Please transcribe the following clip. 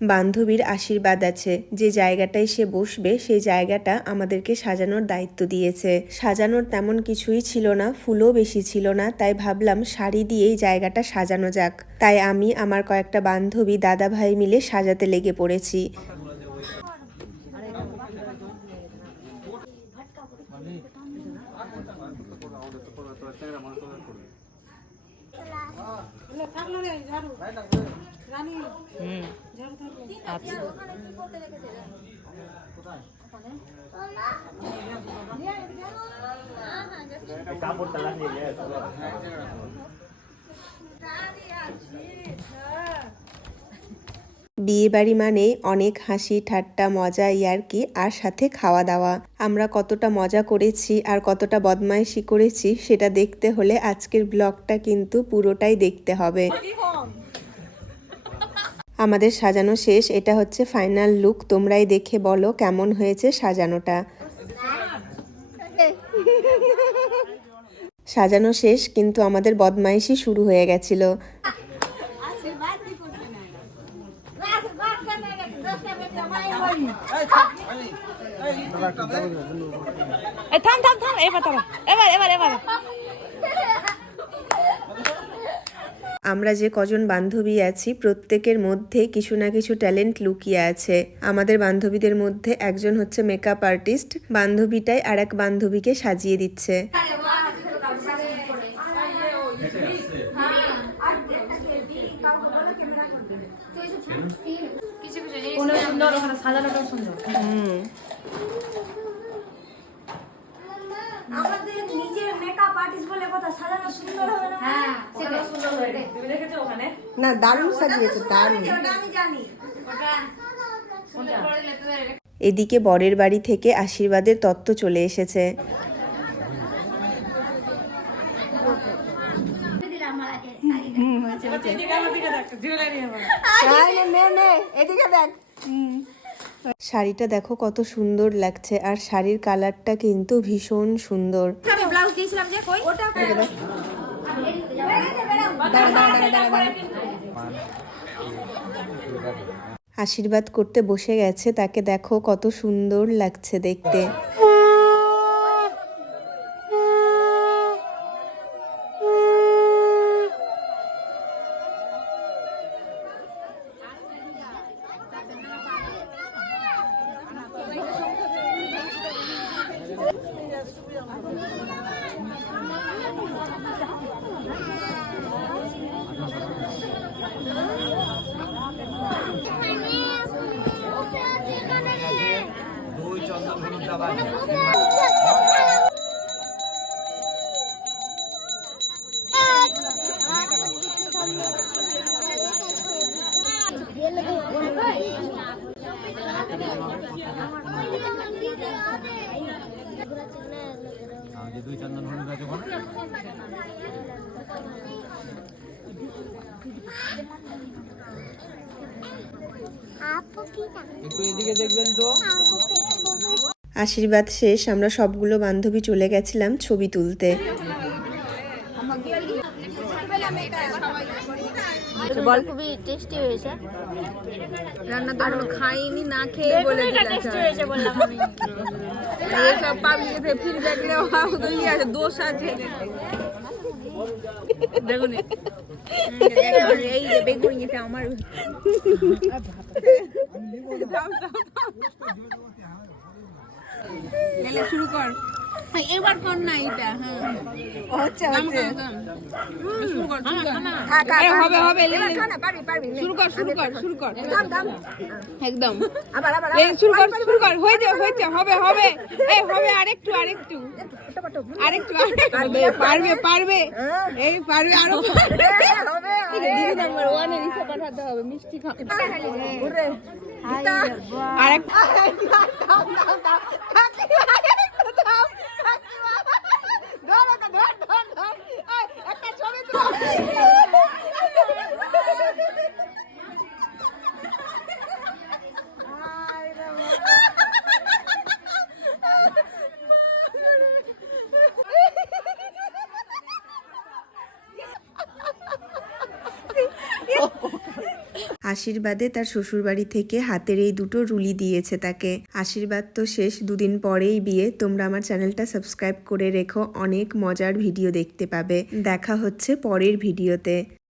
বান্ধবীর আশীর্বাদ আছে, যে জায়গাটায় সে বসবে সেই জায়গাটা আমাদেরকে সাজানোর দায়িত্ব দিয়েছে। সাজানোর তেমন কিছুই ছিল না, ফুলও বেশি ছিল না, তাই ভাবলাম শাড়ি দিয়েই জায়গাটা সাজানো যাক। তাই আমি আমার কয়েকটা বান্ধবী দাদা ভাই মিলে সাজাতে লেগে পড়েছি। বিয়ে বাড়ি মানেই অনেক হাসি ঠাট্টা মজা ইয়ার্কি আর সাথে খাওয়া দাওয়া। আমরা কতটা মজা করেছি আর কতটা বদমাইশি করেছি সেটা দেখতে হলে আজকের ব্লগটা কিন্তু পুরোটাই দেখতে হবে। আমাদের সাজানো শেষ, এটা হচ্ছে ফাইনাল লুক। তোমরাই দেখে বলো কেমন হয়েছে সাজানোটা। সাজানো শেষ, কিন্তু আমাদের বদমাইশি শুরু হয়ে গেছিল। আমরা যে কজন বান্ধবী আছি প্রত্যেকের মধ্যে কিছু না কিছু ট্যালেন্ট লুকিয়ে আছে। আমাদের বান্ধবীদের মধ্যে একজন হচ্ছে মেকআপ আর্টিস্ট, বান্ধবীটাই আর এক বান্ধবীকে সাজিয়ে দিচ্ছে। আমাদের নিজের মেকআপ আর্টিস্ট বলে কথা, সাজানো সুন্দর হবে না? হ্যাঁ, সেটা সুন্দর হবে। তুমি দেখেছো ওখানে? না, দারুণ সাজিয়েছে, দারুণ। ওটা আমি জানি। ওটা সুন্দর করে লেতে। এদিকে বরের বাড়ি থেকে আশীর্বাদের তত্ত্ব চলে এসেছে। শাড়িটা দেখো কত সুন্দর লাগছে, আর শাড়ির কালারটা কিন্তু ভীষণ সুন্দর। আমি ব্লাউজ দিয়েছিলাম যে কই ওটা আশীর্বাদ করতে বসে গেছে, তাকে দেখো কত সুন্দর লাগছে দেখতে। আশীর্বাদ শেষ, আমরা সবগুলো বান্ধবী চলে গেছিলাম ছবি তুলতে। খুবই টেস্টি হয়েছে। রান্না তো এখনো খাইনি, না খেয়ে বলে বললাম আমি। এইসব পাবলিকে ফিডব্যাক নেওয়া আছে, দোষ আছে। দেখুন এই যে বেগুন এটা আমার। শুরু কর, এবার কর না এটা। হবে হবে, শুরু কর শুরু কর শুরু কর একদম শুরু কর শুরু কর। হয়ে যাও হয়ে যাও, হবে হবে হবে, আরেকটু আরেকটু আরেকটু পারবে পারবে, এই পারবে, আরো দিদি নাম্বার 1 এর ইসে পাঠাতে হবে, মিষ্টি খাও আরেকটু। আশীর্বাদে তার শ্বশুরবাড়ি থেকে হাতের এই দুটো রুলি দিয়েছে তাকে। আশীর্বাদ তো শেষ, দুদিন পরেই বিয়ে। তোমরা আমার চ্যানেলটা সাবস্ক্রাইব করে রেখো, অনেক মজার ভিডিও দেখতে পাবে। দেখা হচ্ছে পরের ভিডিওতে।